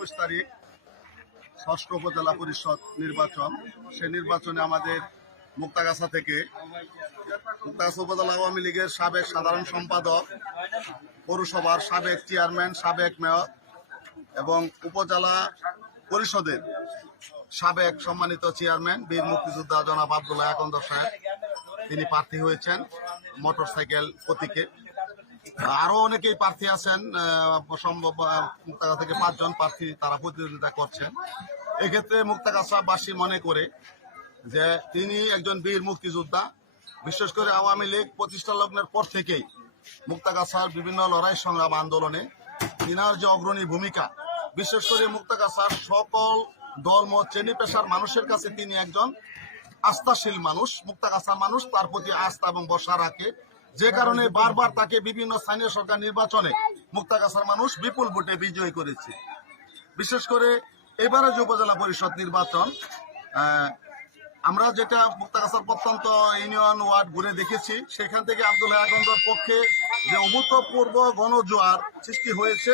21 তারিখ ৬ষ্ঠ উপজেলা পরিষদ নির্বাচন। সেই নির্বাচনে আমাদের মুক্তাগাছা থেকে মুক্তাগাছা উপজেলা আওয়ামী লীগের সাবেক সাধারণ সম্পাদক, পৌরসভার সাবেক চেয়ারম্যান, সাবেক মেয়র এবং উপজেলা পরিষদের সাবেক সম্মানিত চেয়ারম্যান বীর মুক্তিযোদ্ধা জনাব আব্দুল হাই আকন্দ সাহেব, তিনি প্রার্থী হয়েছেন মোটরসাইকেল প্রতীকে। আরো অনেকেই প্রার্থী আছেন, সম্ভব মুক্তাগাছা থেকে 5 জন প্রার্থী তারা প্রতিদ্বন্দ্বিতা করছেন। এক্ষেত্রে মুক্তাগাছাবাসী মনে করে যে তিনি একজন বীর মুক্তিযোদ্ধা। বিশেষ করে আওয়ামী লীগ প্রতিষ্ঠা লগ্নের পর থেকেই মুক্তাগাছার বিভিন্ন লড়াই সংগ্রাম আন্দোলনে তিনার যে অগ্রণী ভূমিকা, বিশেষ করে মুক্তাগাছার সকল ধর্ম শ্রেণী পেশার মানুষের কাছে তিনি একজন আস্থাশীল মানুষ। মুক্তাগাছার মানুষ তার প্রতি আস্থা এবং ভরসা রাখে, যে কারণে বারবার তাকে বিভিন্ন স্থানীয় সরকার নির্বাচনে মুক্তাগাছার মানুষ বিপুল ভোটে বিজয়ী করেছে। বিশেষ করে এবারে যে উপজেলা পরিষদ নির্বাচন, আমরা যেটা মুক্তাগাছার প্রত্যন্ত ইউনিয়ন ওয়ার্ড ঘুরে দেখেছি, সেখান থেকে আব্দুল হাই আকন্দর পক্ষে যে অভূতপূর্ব গণজোয়ার সৃষ্টি হয়েছে,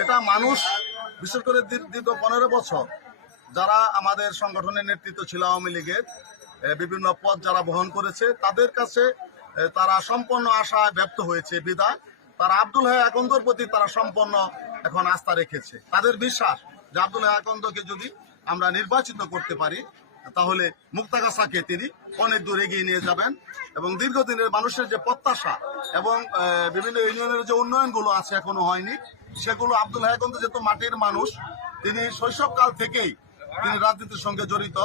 এটা মানুষ বিশেষ করে দীর্ঘ 15 বছর যারা আমাদের সংগঠনের নেতৃত্ব ছিল আওয়ামী লীগের, বিভিন্ন পদ যারা বহন করেছে, তাদের কাছে তারা সম্পূর্ণ আশা ব্যক্ত হয়েছে বিধায় তারা আব্দুল হাই আকন্দর প্রতি তারা সম্পূর্ণ এখন আস্থা রেখেছে। তাদের বিশ্বাস যে আব্দুল হাই আকন্দকে যদি আমরা নির্বাচিত করতে পারি তাহলে মুক্তাগাছাকে তিনি অনেক দূর এগিয়ে নিয়ে যাবেন এবং দীর্ঘদিনের মানুষের যে প্রত্যাশা এবং বিভিন্ন ইউনিয়নের যে উন্নয়নগুলো আছে এখনো হয়নি, সেগুলো আব্দুল হাই আকন্দ যেহেতু মাটির মানুষ, তিনি শৈশবকাল থেকেই তিনি রাজনীতির সঙ্গে জড়িত।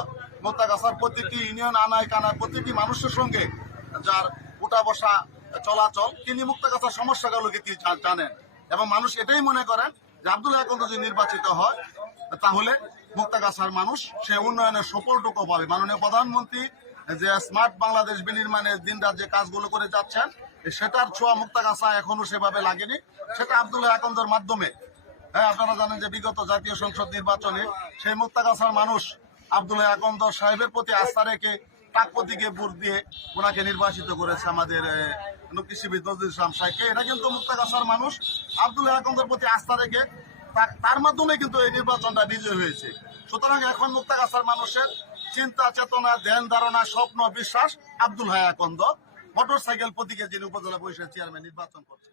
মুক্তাগাছার প্রতিটি ইউনিয়ন আনায় কানায় প্রতিটি মানুষের সঙ্গে যার উঠা বসা চলাচল, তিনি মুক্তাগাছার সমস্যাগুলোকে তিনি জানেন এবং মানুষ এটাই মনে করেন যে আব্দুল হাই আকন্দ যদি নির্বাচিত হয় তাহলে মুক্তাগাছার মানুষ সে উন্নয়নের সফলটুকু পাবে। মাননীয় প্রধানমন্ত্রী যে স্মার্ট বাংলাদেশ বিনির্মাণের দিনরাত যে কাজগুলো করে যাচ্ছেন, সেটার ছোঁয়া মুক্তাগাছা এখনো সেভাবে লাগেনি। সেটা আব্দুল হাই আকন্দর মাধ্যমে, আপনারা জানেন যে বিগত জাতীয় সংসদ নির্বাচনে সেই মুক্তাগাছার মানুষ আব্দুল হাই আকন্দ সাহেবের প্রতি আস্থা রেখে টাক প্রতীকে ভোট দিয়ে ওনাকে নির্বাচিত করেছে আমাদের কৃষিবিদ নজরুল ইসলাম সাহেবকে। এটা কিন্তু মুক্তাগাছার মানুষ আব্দুল হাই আকন্দর প্রতি আস্থা রেখে তার মাধ্যমে কিন্তু এই নির্বাচনটা বিজয় হয়েছে। সুতরাং এখন মুক্তাগাছার মানুষের চিন্তা চেতনা, ধ্যান ধারণা, স্বপ্ন, বিশ্বাস আব্দুল হাই আকন্দ মোটরসাইকেল প্রতীকে যিনি উপজেলা পরিষদ চেয়ারম্যান নির্বাচন করছে।